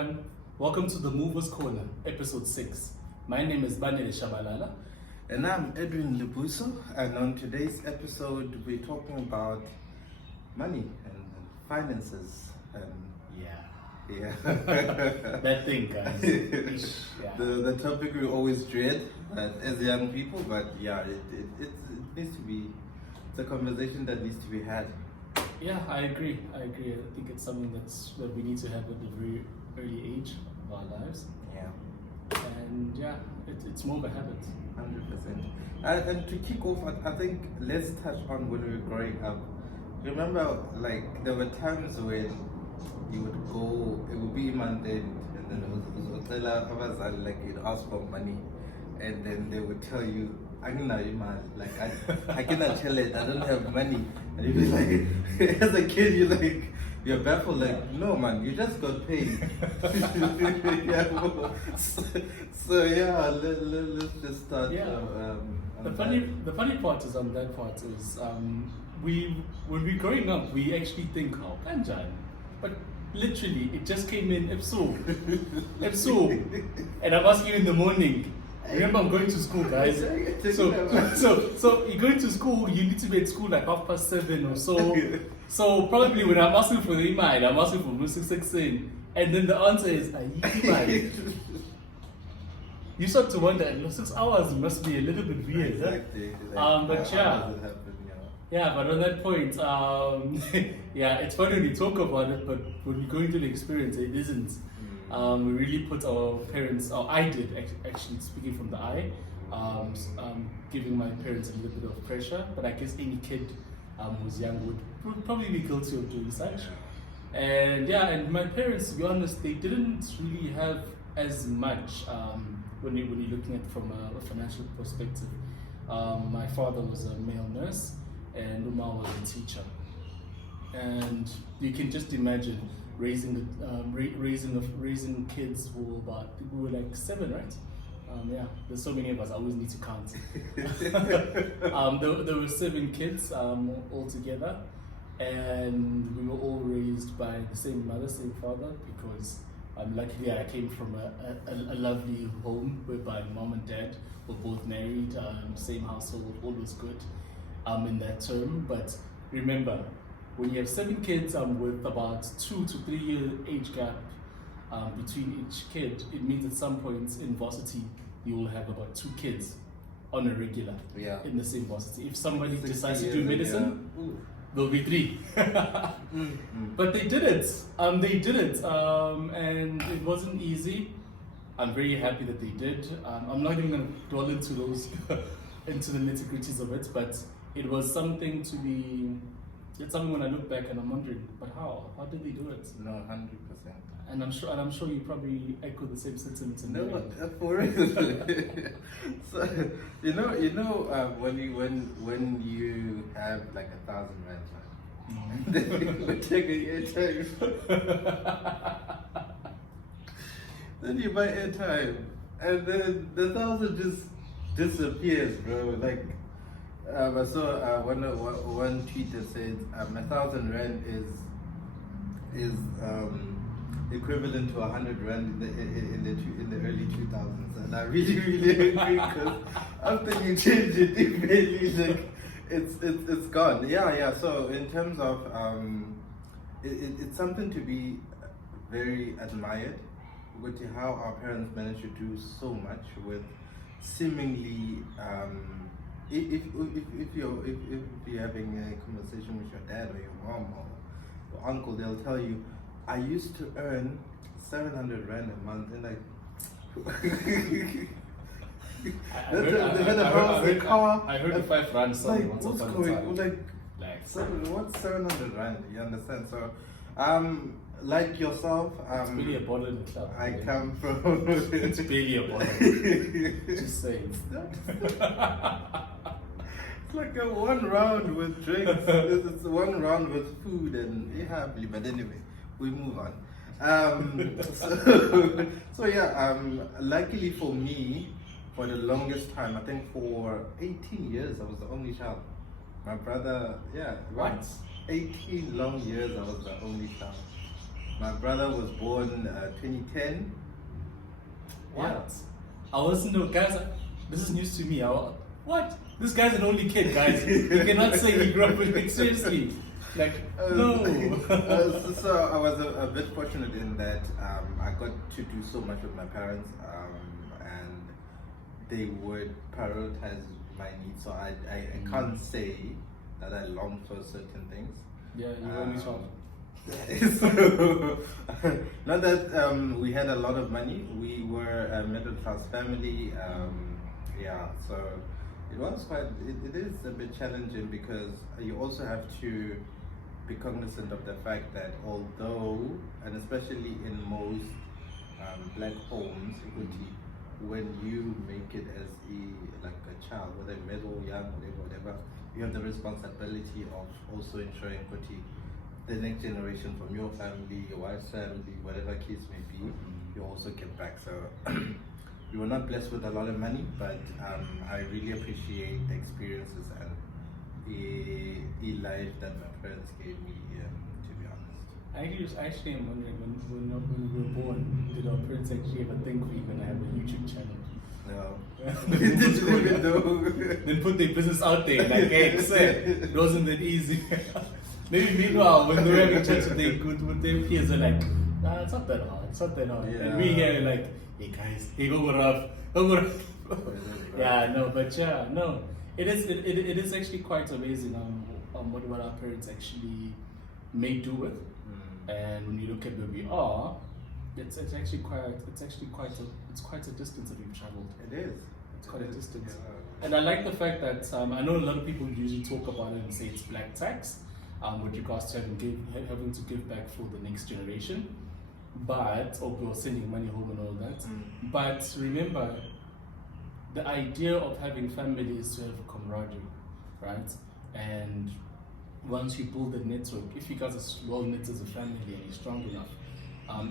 everyone. Welcome to the Movers Corner, episode 6. My name is Banele Shabalala. And I'm Edwin Lebuso, and on today's episode we're talking about money and finances and yeah. That thing, guys. Yeah. The topic we always dread as young people, but yeah, it needs to be, it's a conversation that needs to be had. Yeah, I agree. I think it's something that we need to have at a very early age of our lives. Yeah. And yeah, it's more of a habit. 100%. And to kick off, I think let's touch on when we were growing up. Remember, like, there were times when you would go, it would be month end, and then it was like you'd ask for money, and then they would tell you, I cannot tell it, I don't have money. And you'd be like, as a kid, you're baffled, like, no man, you just got paid. So yeah, let's just start. Yeah. The funny part is on that part is when we're growing up, we actually think, oh, kanjani, but literally it just came in episode, and I'm asking you in the morning. Remember, I'm going to school, guys. So you're going to school. You need to be at school like 7:30 or so. So probably when I'm asking for the email, I'm asking for 6:16, and then the answer is email. You start to wonder, 6 hours must be a little bit weird. Exactly. But yeah, but on that point, yeah, it's funny when we talk about it, but when we go into the experience, it isn't. We really put our parents, or I did actually, speaking from the I, giving my parents a little bit of pressure, but I guess any kid who's young would probably be guilty of doing such. And yeah, and my parents, to be honest, they didn't really have as much when you're looking at it from a financial perspective. My father was a male nurse, and Uma was a teacher. And you can just imagine raising kids who were like 7, right? Yeah, there's so many of us. I always need to count. There were 7 kids all together, and we were all raised by the same mother, same father. Because luckily I came from a lovely home whereby mom and dad were both married, same household, all was good in that term. But remember, when you have 7 kids with about 2 to 3 year age gap between each kid, it means at some point in varsity you will have about 2 kids on a regular in the same varsity. If somebody decides to do medicine, there'll be 3. But they did it. And it wasn't easy. I'm very happy that they did. I'm not even going to dwell into those into the nitty-gritties of it, but it was something to be. It's something when I look back and I'm wondering, but how did they do it? No, 100%. And I'm sure you probably echo the same sentiments. No, but for real. So when you have like 1,000 rand, then you would take airtime. Then you buy airtime, and then the 1,000 just disappears, bro. Like. I saw one tweet that said 1,000 rand is equivalent to 100 rand in the early 2000s, and I really agree, because after you change it, immediately it's gone. Yeah. So in terms of it's something to be very admired with how our parents managed to do so much with seemingly. If you're having a conversation with your dad or your mom or your uncle, they'll tell you, I used to earn 700 rand a month, and like I heard the 5 rand song. Like, what's going on? What's 700 rand? You understand? So like yourself, it's really a bottle in the club. I come from it's really a bottle. Just saying. It's like a 1 round with drinks. It's 1 round with food and happily. But anyway, we move on. So yeah. Luckily for me, for the longest time, I think for 18 years, I was the only child. My brother, What? 18 long years, I was the only child. My brother was born 2010. What? Yeah. I wasn't know, guys. This is news to me. What? This guy's an only kid, guys. You cannot say he grew up with it. Seriously. Like, no. So I was a bit fortunate in that I got to do so much with my parents, and they would prioritize my needs. So I can't say that I longed for certain things. Yeah, you only child. So, not that we had a lot of money. We were a middle class family. Yeah, so it was quite. It is a bit challenging because you also have to be cognizant of the fact that although, and especially in most black homes, when you make it as a child, whether middle, young, whatever, you have the responsibility of also ensuring the next generation from your family, your wife's family, whatever case may be, you also give back. So we were not blessed with a lot of money, but I really appreciate the experiences and the life that my parents gave me, to be honest. I actually am wondering, when we were born, did our parents actually ever think we were going to have a YouTube channel? No. They didn't even know. Then put their business out there, like, hey, it wasn't that easy. Maybe meanwhile, when they're having chats with their peers, they're like, nah, it's not that hard, Yeah. And we here like, hey guys, hey, go rough. Yeah, no, but yeah, no. It is actually quite amazing what our parents actually made do with. And when you look at where we are, it's quite a distance that we've traveled. It is. It's quite a distance. Yeah. And I like the fact that I know a lot of people usually talk about it and say it's black tax, with regards to having to give back for the next generation, or sending money home and all that. But remember, the idea of having family is to have camaraderie, right? And once you build a network, if you guys are well knit as a family and you're strong enough,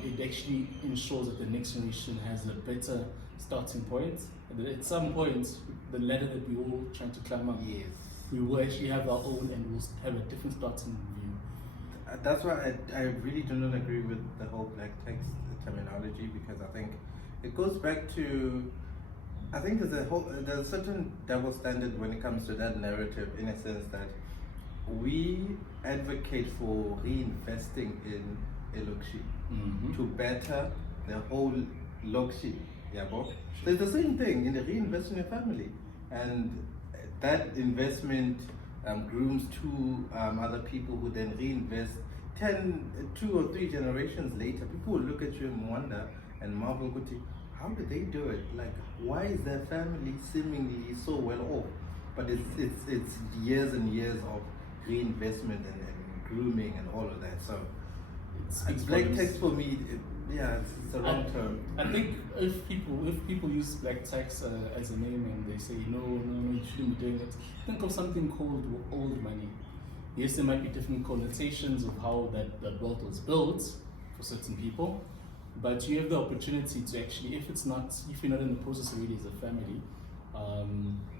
it actually ensures that the next generation has a better starting point. And at some point, the ladder that we all trying to climb up, Yes. we will actually have our own, and we'll have a different starting view. That's why I really do not agree with the whole black text terminology, because I think it goes back to, I think there's a certain double standard when it comes to that narrative, in a sense that we advocate for reinvesting in a Lokshi to better the whole Lokshi. Yeah, so it's the same thing, in the reinvest in your family, and that investment grooms two other people who then reinvest 2 or 3 generations later. People will look at you and wonder and marvel, how did they do it? Like, why is their family seemingly so well off? But it's years and years of reinvestment and grooming and all of that. So it's black text for me. It's a wrong term. I think if people use black tax as a name and they say no, you shouldn't be doing it, think of something called old money. Yes, there might be different connotations of how that wealth was built for certain people, but you have the opportunity to actually, if you're not in the process already as a family,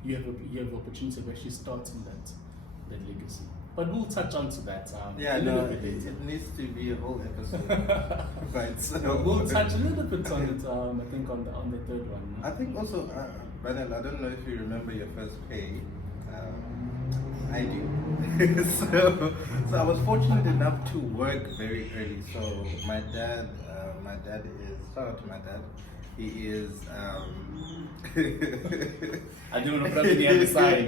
you have the opportunity of actually starting that legacy. But we'll touch on to that. It needs to be a whole episode. Right, so we'll touch a little bit on it. I think on the third one. I think also, Banel, I don't know if you remember your first pay. I do. so I was fortunate enough to work very early. So my dad is, shout out to my dad. He is. I do want to put the other side.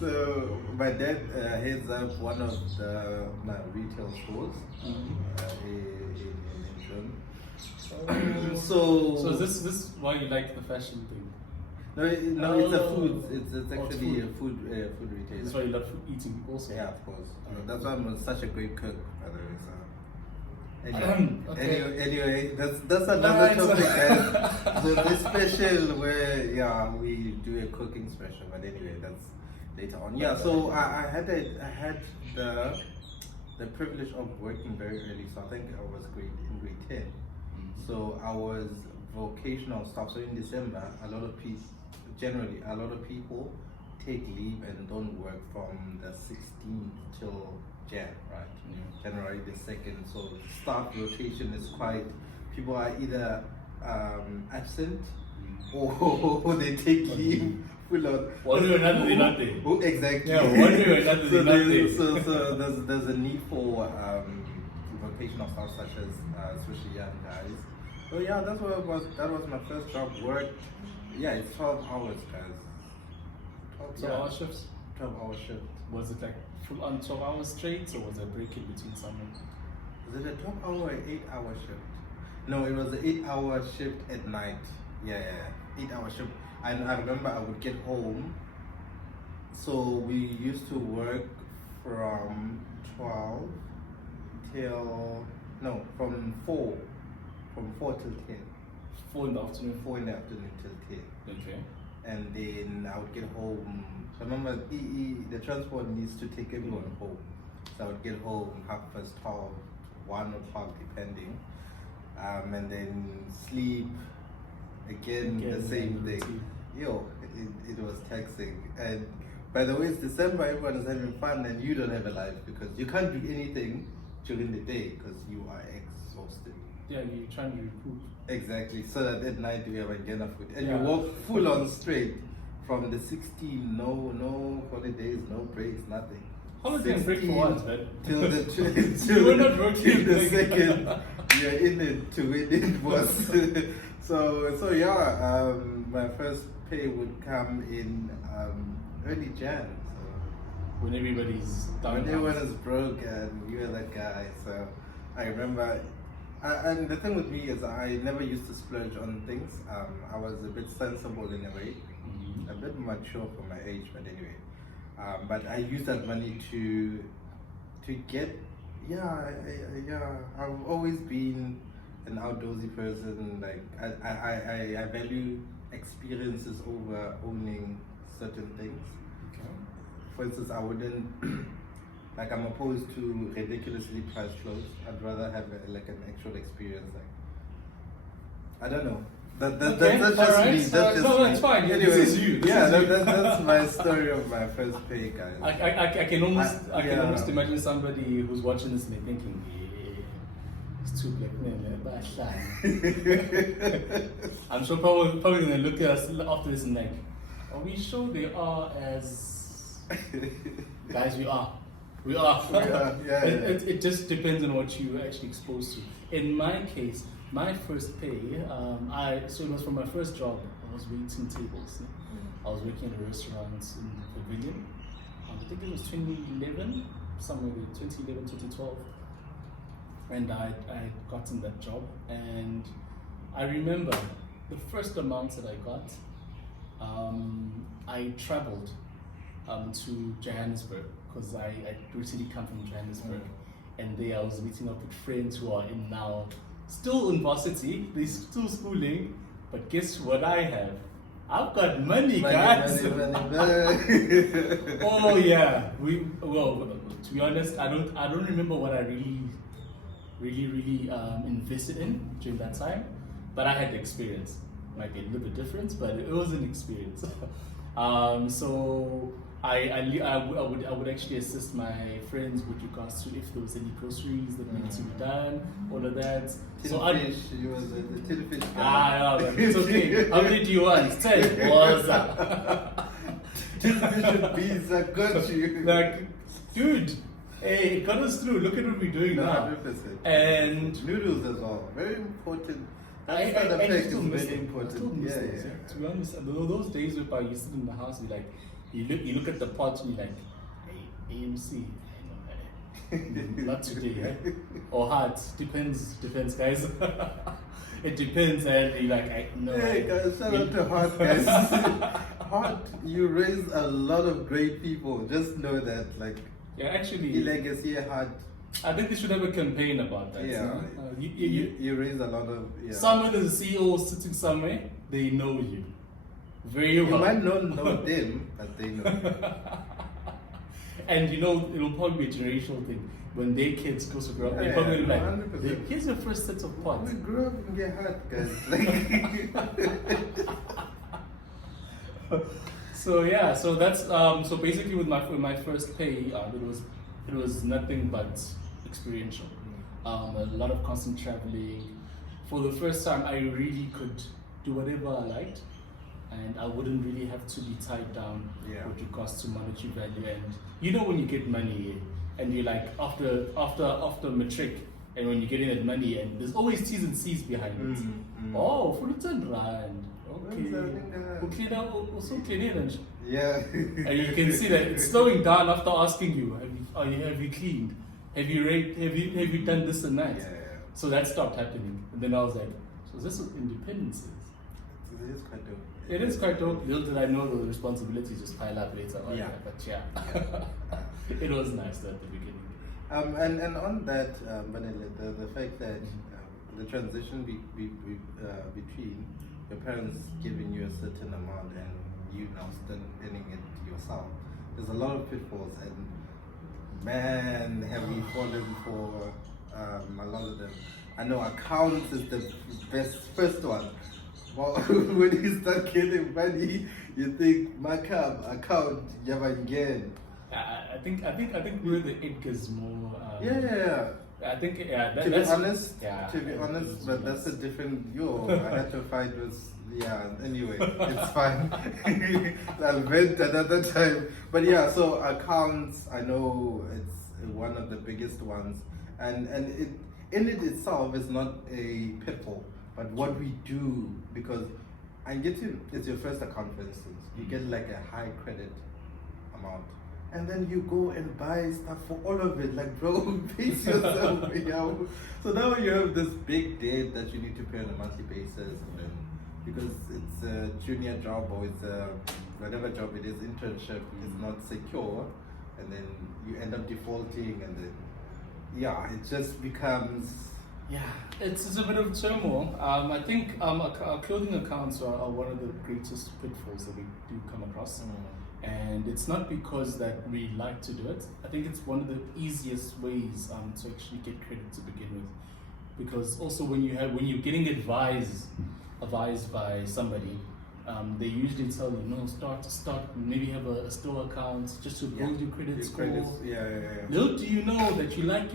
So my dad heads up one of the retail stores in Germany. So is this why you like the fashion thing? No, it's a food. It's actually a food retailer. That's why you love eating also. Yeah, of course. That's why I'm such a great cook, by the way. So. Okay. Anyway, that's another topic. The special where we do a cooking special, but anyway, that's later on. Yeah, so I had the privilege of working very early. So I think I was in grade 10. So I was vocational staff. So in December, a lot of people take leave and don't work from the 16th till Jan, right? January the 2nd. So staff rotation is quite. People are either absent or they take leave full on. One way or another, they're not there. Oh, exactly. Yeah, one way or another, they're not there. So there's a need for vocational staff such as especially young guys. So yeah, that was my first job. Worked. Yeah, it's 12 hours, guys. 12 hour shifts? 12-hour shift. Was it like full on 12 hours straight, or was there a break in between somewhere? Was it a 12-hour or 8-hour shift? No, it was an 8-hour shift at night. Yeah, 8-hour shift. And I remember I would get home. So we used to work from 12 till, no, from 4 till 10. 4 in the afternoon? 4 in the afternoon till 10. Okay. And then I would get home. Remember, the transport needs to take everyone home. So I would get home 12:30, 1 o'clock, depending. And then sleep again the same thing. Yo, it was taxing. And by the way, it's December, everyone is having fun, and you don't have a life because you can't do anything during the day because you are exhausted. Yeah, you're trying to recoup. Exactly, so that at night we have enough food. And Yeah. you walk full on straight from the 16, no holidays, no breaks, nothing. Holiday and break for once, man. Till the You were not working. till the second you're in it to win it was. so yeah, my first pay would come in early Jan. So When everybody's down. when everyone is broke and you are that guy. So I remember. And the thing with me is I never used to splurge on things. I was a bit sensible in a way, a bit mature for my age, but anyway. But I used that money to get, I've always been an outdoorsy person. Like I value experiences over owning certain things. Okay. For instance, I wouldn't. Like I'm opposed to ridiculously priced clothes. I'd rather have like an actual experience. Like I don't know. That's just alright, me. That's just no, me. that's fine. Yeah, Anyway, this is you. That's my story of my first pay, guys. I can almost imagine somebody who's watching this and they're thinking, it's too black men, I'm sure probably gonna look at us after this and like, are we sure they are as guys? We are. Yeah. It just depends on what you actually exposed to. In my case, my first pay, so it was from my first job. I was waiting tables. I was working at a restaurant in the Pavilion. I think it was 2011, somewhere in 2011, 2012. And I had gotten that job. And I remember the first amount that I got, I traveled to Johannesburg because I originally come from Johannesburg. And there I was meeting up with friends who are in now, still in varsity, they're still schooling, but guess what I have? I've got money, guys. Money. Oh yeah, to be honest, I don't remember what I really invested in during that time, but I had the experience. Might be a little bit different, but it was an experience. So I would actually assist my friends with regards to if there was any groceries that needed to be done, all of that. You was the tin fish guy. Yeah, it's okay. How many do you want? 10. What's up? Tin fish and beans, I got you. Like, dude, hey, it got us through. Look at what we're doing now. 100%. And noodles as well, very important. I still miss very them. important. I still miss those, yeah. To be honest, those days whereby you sit in the house, you like, you look at the pot and you're like, hey, AMC. Not today, eh? Or hard. Depends, guys. It depends, and you're like, Hey guys, shout out to Heart, guys. Heart, you raise a lot of great people. Just know that, like, yeah, actually, your legacy, Heart. I think they should have a campaign about that. Yeah, you raise a lot of. Yeah. Somewhere there's a CEO sitting somewhere, they know you very well. You might not know them, but they know you. And it'll probably be a generational thing. When their kids go to grow up, they're probably like, 100%. Here's your first set of pots. We grew up in your heart, guys. So yeah, so that's so basically with my first pay, it was it was nothing but experiential. A lot of constant traveling. For the first time, I really could do whatever I liked, and I wouldn't really have to be tied down with regards to monetary value. And you know, when you get money, and you're like after matric, and when you're getting that money, and there's always T's and C's behind it. Oh, for the 10 rand. Okay. Also clean. Yeah. And you can see that it's slowing down after asking you, have you cleaned? Have you done this and that? Yeah. So that stopped happening. And then I was like, so this is independence. It is quite dope. It is quite dope. Little did I know the responsibilities just pile up later on. Yeah. But it was nice at the beginning. And on that, Vanilla, the fact that the transition between your parents giving you a certain amount and you now spending it yourself, there's a lot of pitfalls, and man, have we fallen for a lot of them. I know accounts is the first one. Well, when you start getting money, you think markup account again. I think we're the Edgar's more. I think to be honest, but that's a different. I had to fight with. Anyway, it's fine. I'll vent another time. But so accounts, I know it's one of the biggest ones, and it itself is not a pitfall, but what we do, because it's your first account, for instance, you get like a high credit amount, and then you go and buy stuff for all of it, like bro, pace yourself. So now you have this big debt that you need to pay on a monthly basis, and then because it's a junior job or it's a whatever job it is, internship is not secure, and then you end up defaulting, and then it just becomes it's a bit of turmoil. I think our clothing accounts are one of the greatest pitfalls that we do come across. And it's not because that we like to do it. I think it's one of the easiest ways to actually get credit to begin with, because also when you're getting advised by somebody, they usually tell you, no, start maybe have a store account just to build your credit score. Little do you know that you like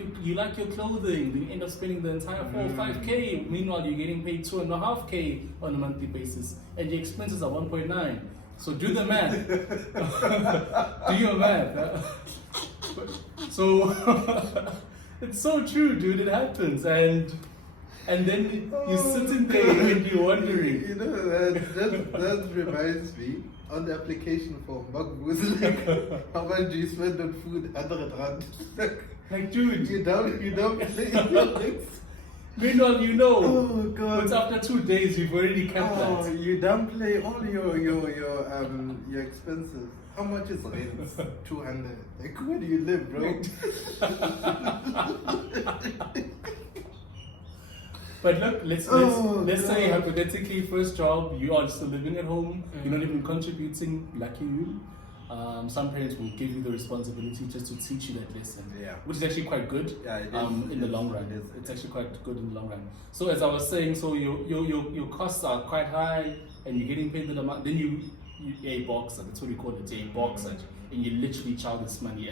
your clothing, then you end up spending the entire 4 or 5K. Meanwhile, you're getting paid 2.5K on a monthly basis, and your expenses are 1.9. So do the math. Do your math. So it's so true, dude. It happens, and then you're sitting there and you're wondering. You know, that reminds me, on the application form, like, how much do you spend on food? 100 rand. Like, dude, you don't. Meanwhile, you know, oh god, it's after 2 days you've already kept that. You downplay all your expenses. How much is rent? 200. Like, where do you live, bro? But look, let's say hypothetically, first job, you are still living at home, you're not even contributing, lucky you. Some parents will give you the responsibility just to teach you that lesson, which is actually quite good in the long run. It's actually quite good in the long run. So as I was saying, so your costs are quite high, and you're getting paid the amount. Then you a boxer, that's what we call it, a boxer, and you literally chow this money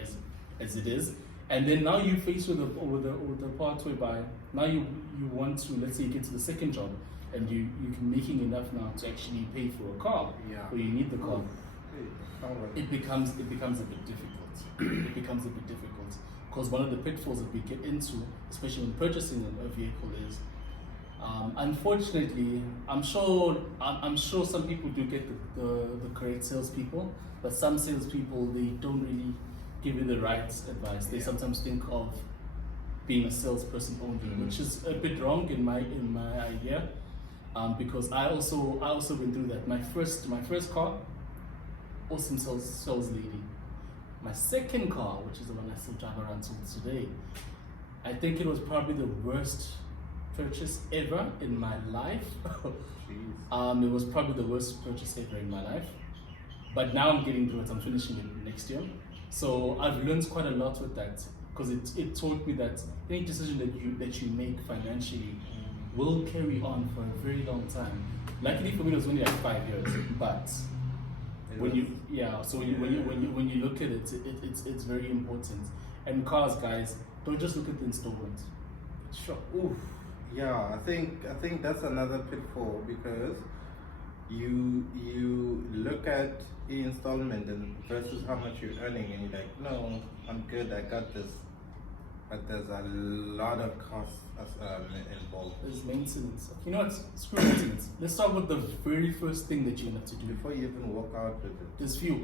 as it is. And then now you face with the part whereby now you want to, let's say you get to the second job, and you're making enough now to actually pay for a car, or you need the car. It becomes a bit difficult. Because one of the pitfalls that we get into, especially when purchasing a vehicle, is unfortunately, I'm sure some people do get the correct salespeople, but some salespeople, they don't really give you the right advice. They sometimes think of being a salesperson only, which is a bit wrong in my idea, because I also went through that. My first car, awesome sales lady. My second car, which is the one I still drive around till today, I think it was probably the worst purchase ever in my life. It was probably the worst purchase ever in my life. But now I'm getting through it. I'm finishing it next year. So I've learned quite a lot with that, because it taught me that any decision that you make financially will carry on for a very long time. Luckily for me, it was only like 5 years, but when you look at it, it's very important. And cars, guys, don't just look at the installments. Sure. Oof. Yeah, I think that's another pitfall because you look at the installment and versus how much you're earning and you're like, no, I'm good, I got this. But there's a lot of costs involved. There's maintenance. You know what? Screw maintenance. Let's start with the very first thing that you have to do. Before you even walk out with it. There's fuel.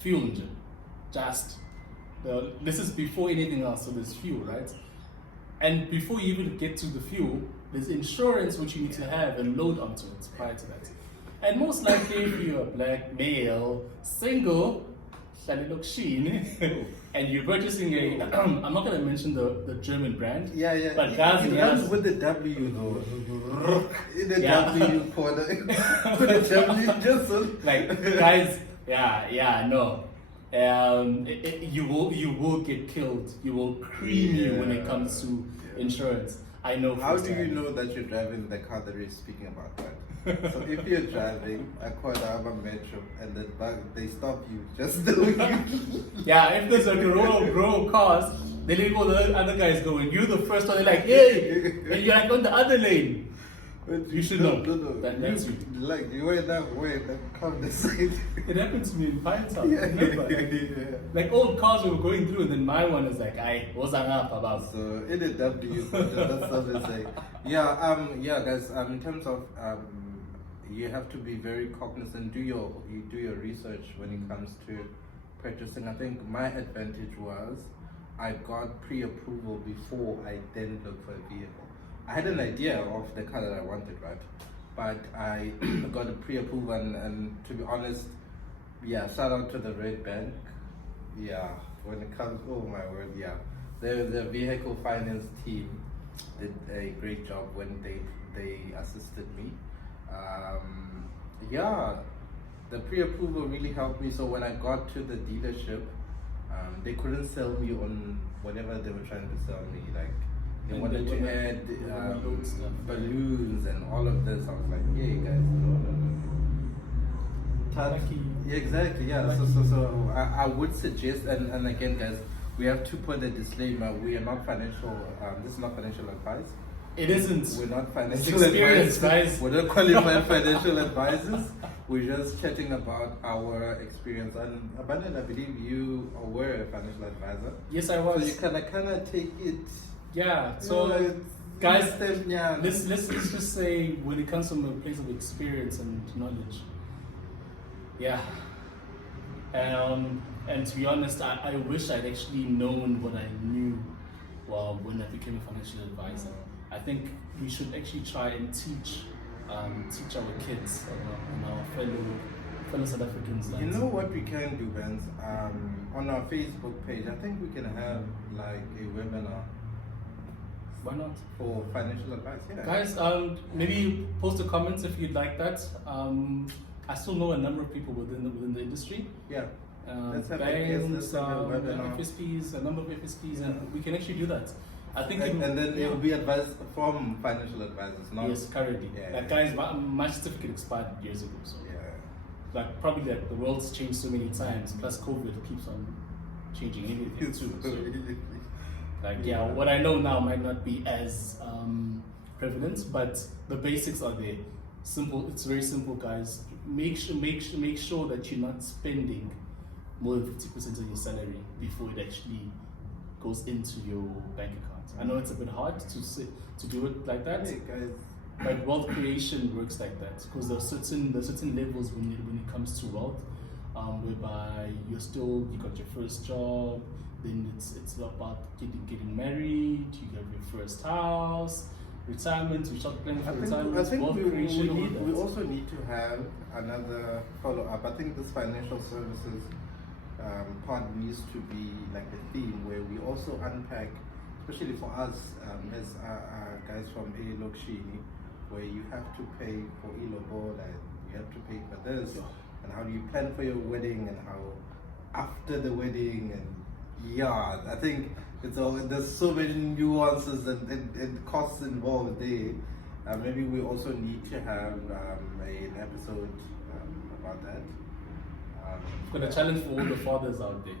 Fuel engine. Just. This is before anything else, so there's fuel, right? And before you even get to the fuel, there's insurance which you need to have and load onto it prior to that. And most likely, if you're a black male, single, and you're purchasing a, I'm not going to mention the German brand. Yeah. But guys, it runs with the W though. In the Yeah. W corner. With the W just so. Like, guys, no. You will get killed. You will cream you when it comes to insurance. I know. How do you know that you're driving the car that we're speaking about that? So if you're driving a Kodama Metro and they stop you, just know you. Yeah, if there's a row of cars, they leave all the other guys going. You're the first one. They're like, hey, and you're like on the other lane. You should know. No. That's you. Like you went that way, then come this side. It happened to me in Pinetown. Yeah. Remember? Like old cars we were going through, and then my one is like, I wasn't up about. So in the W, that's what they say. Yeah, guys. In terms of you have to be very cognizant. You do your research when it comes to purchasing. I think my advantage was I got pre-approval before I then looked for a vehicle. I had an idea of the car that I wanted, right? But I got a pre-approval and to be honest, yeah, shout out to the Red Bank. Yeah, when it comes, oh my word, yeah. The vehicle finance team did a great job when they assisted me. Yeah, the pre-approval really helped me. So when I got to the dealership, they couldn't sell me on whatever they were trying to sell me. Like they wanted to add balloons and all of this. I was like, yeah, guys, no. Lucky. Yeah, exactly. Yeah. Lucky. So I would suggest, and again, guys, we have to put a disclaimer. We are not financial. This is not financial advice. It isn't. We're not financial experience, advisors. guys. We're not qualified financial advisors. We're just chatting about our experience. And Abandon, I believe you were a financial advisor. Yes, I was. So you can kind of take it. Yeah. So, guys, let's just say when it comes from a place of experience and knowledge. Yeah. And to be honest, I wish I'd actually known what I knew when I became a financial advisor. I think we should actually try and teach our kids and our fellow South Africans. You know what we can do, Benz? On our Facebook page, I think we can have like a webinar. Why not? For financial advice, yeah. Guys, maybe post a comment if you'd like that. I still know a number of people within the industry. Yeah. Banks, FSPs, a number of FSPs, and we can actually do that. I think, and then it will be advice from financial advisors, not yes, currently. Like guys, my certificate expired years ago, so like probably like the world's changed so many times. Plus, COVID keeps on changing everything too. So, like what I know now might not be as prevalent, but the basics are there. Simple. It's very simple, guys. Make sure that you're not spending more than 50% of your salary before it actually goes into your bank account. I know it's a bit hard to do it like that, hey guys. But wealth creation works like that because there's certain levels when it comes to wealth, whereby you got your first job, then it's about getting married, you have your first house, retirement, we start planning for retirement. I think wealth creation. we also need to have another follow-up. I think this financial services part needs to be like a theme where we also unpack, especially for us as guys from E06, where you have to pay for ilobola, you have to pay for this, and how do you plan for your wedding, and how after the wedding, and I think there's so many nuances and costs involved there. Maybe we also need to have an episode about that. Got a challenge for all the fathers out there.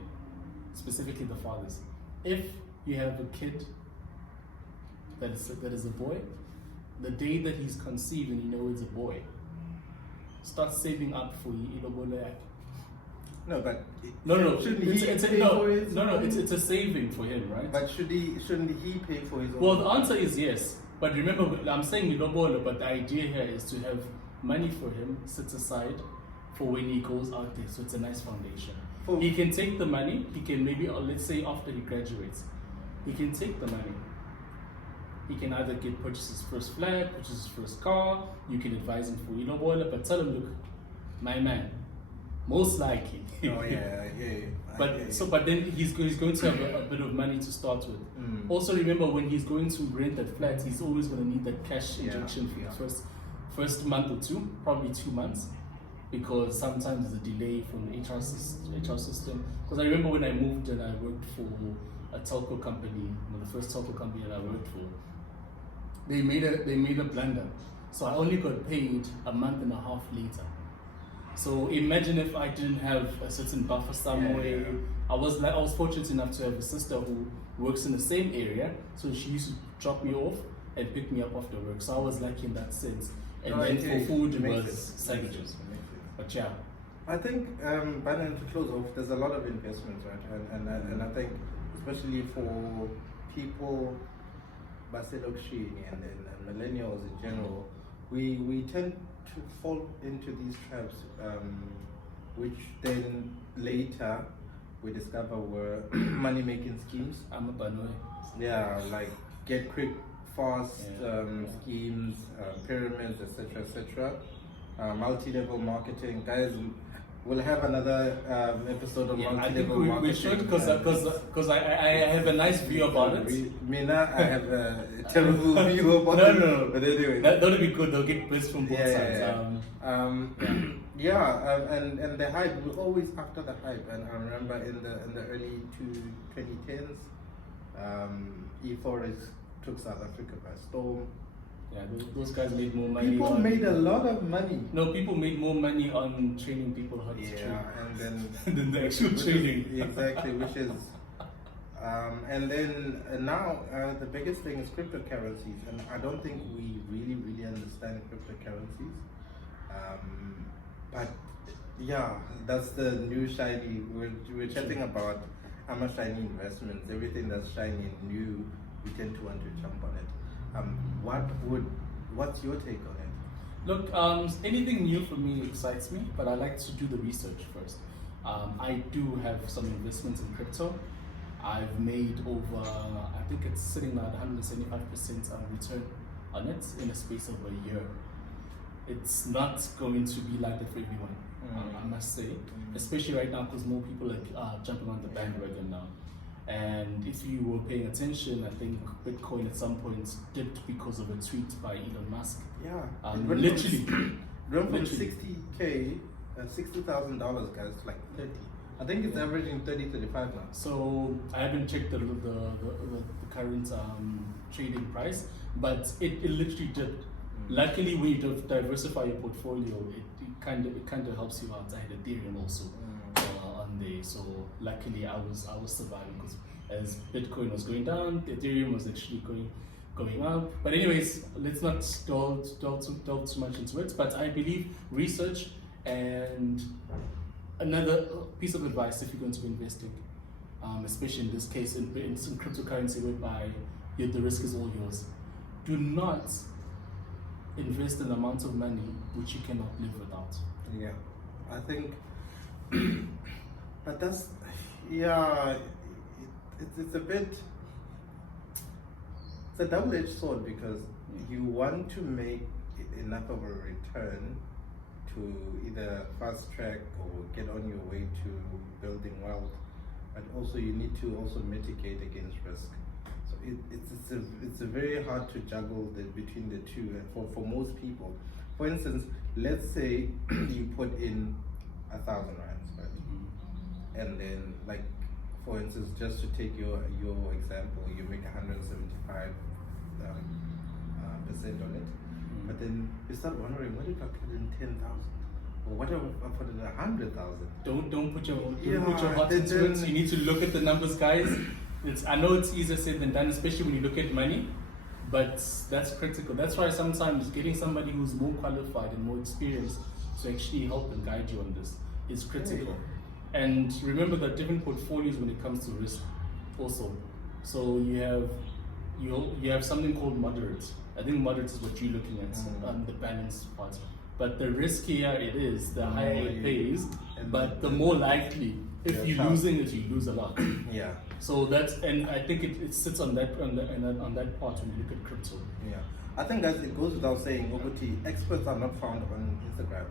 specifically the fathers. If you have a kid that is a boy, the day that he's conceived and you know it's a boy, start saving up for ilobolo. No, but No. Shouldn't It's, he it's a, pay no, for his no, no. own? It's a saving for him, right? But shouldn't he pay for his own? Well, the answer is yes. But remember, I'm saying ilobolo, but the idea here is to have money for him set aside for when he goes out there. So it's a nice foundation. For- He can take the money. He can maybe, or let's say after he graduates, he can take the money. He can either purchase his first flat, purchase his first car. You can advise him for ilobolo, but tell him, look, my man, most likely. Oh yeah, yeah. But then he's going to have a bit of money to start with. Also remember, when he's going to rent that flat, he's always going to need that cash injection for the first month or two, probably 2 months, because sometimes there's a delay from the HR system. Because I remember when I moved and I worked for a telco company, the first telco company that I worked for, they made a blunder, so I only got paid a month and a half later. So imagine if I didn't have a certain buffer somewhere. Yeah. I was fortunate enough to have a sister who works in the same area, so she used to drop me off and pick me up after work. So I was lucky in that sense. And then for food it was sandwiches. But yeah. I think, Bannon, to close off, there's a lot of investments, right? And I think, especially for people, Baselokshi and millennials in general, we tend to fall into these traps, which then later we discover were money-making schemes. I'm a Banoi. Yeah, like get quick, fast schemes, pyramids, etc. Multi-level marketing, guys. We'll have another episode of multi-level I think marketing. we should, because I have a nice view about it. Mina, I have a terrible view about it. No. But anyway, that'll be good. They'll get bits from both sides. And the hype. We're always after the hype. And I remember in the early 2010s, E06 took South Africa by storm. Yeah, those guys made more money. People made a lot of money. No, people made more money on training people how to train. And then than the actual training. Exactly, which is, and then now the biggest thing is cryptocurrencies, and I don't think we really understand cryptocurrencies. But yeah, that's the new shiny. We're chatting about shiny investments, everything that's shiny and new. We tend to want to jump on it. What's your take on it? Look, anything new for me excites me, but I like to do the research first. I do have some investments in crypto. I've made over, I think it's sitting at 175% return on it in a space of a year. It's not going to be like that for everyone, I must say, especially right now because more people are jumping on the bandwagon now. And if you were paying attention, I think Bitcoin at some point dipped because of a tweet by Elon Musk. Yeah, literally. Went from $60,000, guys, to like 30. I think it's averaging 30-35 now. So I haven't checked the current trading price, but it literally dipped. Luckily, when you diversify your portfolio, it kind of helps you out. I had Ethereum also on there, so luckily I was surviving because as Bitcoin was going down, Ethereum was actually going up. But anyways, let's not delve too much into it. But I believe research and another piece of advice if you're going to be investing, especially in this case in some cryptocurrency whereby the risk is all yours. Do not invest an amount of money which you cannot live without. Yeah, I think, but that's, yeah, it's a bit, it's a double-edged sword because you want to make enough of a return to either fast track or get on your way to building wealth, but also you need to also mitigate against risk. So it's a very hard to juggle between the two for most people. For instance, let's say you put in 1,000 rands, right? And then, like, for instance, just to take your example, you make 175% on it, but then you start wondering, what if I put in 10,000? What if I put it at 100,000? Don't put your Yeah, heart then- into it. You need to look at the numbers, guys. I know it's easier said than done, especially when you look at money, but that's critical. That's why sometimes getting somebody who's more qualified and more experienced to actually help and guide you on this is critical. And remember that different portfolios when it comes to risk also. So you have something called moderate. I think moderate is what you're looking at, the balance part. But the riskier it is, the higher it pays, but the more likely, if you're losing it, you lose a lot. Yeah. So that's, and I think it sits on that on that part when you look at crypto. Yeah. I think that it goes without saying, Oguti, experts are not found on Instagram.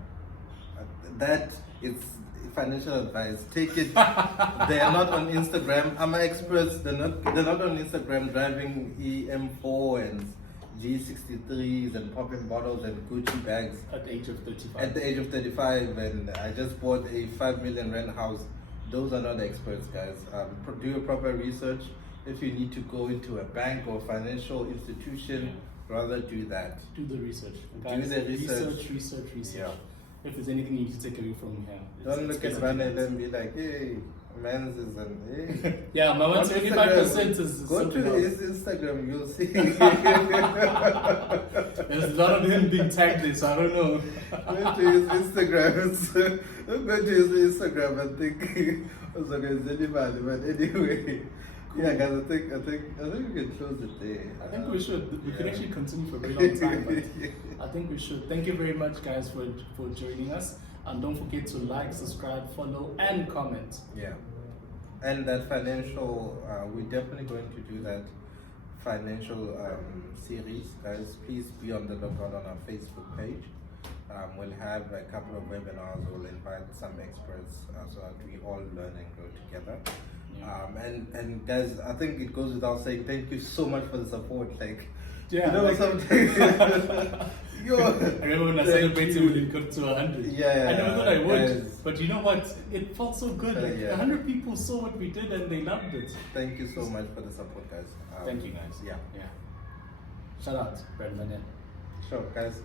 That is financial advice. Take it. They are not on Instagram. I'm experts. They're not on Instagram driving EM4 and G63s and popping bottles and Gucci bags At the age of 35. at the age of 35, and I just bought a 5 million rent house. Those are not experts, guys. Do your proper research. If you need to go into a bank or financial institution, rather do that. Do the research. Do Guys, the research. Research. Yeah. If there's anything you need to take away from here, Don't look it's at better money to and then be like, hey, man's is an hey. yeah, my On 25% Instagram, is go to something else. his Instagram, you'll see. There's a lot of him being tagged in, so I don't know. Go to his Instagram. Go to his Instagram and think, oh, so guys, anybody, but anyway. Yeah, guys, I think we can close it there. I think we should. We could actually continue for a very long time, but I think we should. Thank you very much, guys, for joining us. And don't forget to like, subscribe, follow, and comment. Yeah. And that financial, we're definitely going to do that financial series, guys. Please be on the lookout on our Facebook page. We'll have a couple of webinars. We'll invite some experts so that we all learn and grow together. Yeah. And guys, I think it goes without saying, thank you so much for the support. Like, Yeah, you know, like- something. I remember when I celebrated when it got to 100. Yeah, I never thought I would. guys. But you know what? It felt so good. Like Yeah. 100 people saw what we did and they loved it. Thank you so much for the support, guys. Thank you, guys. Yeah. Shout out, Brandon. Sure, guys.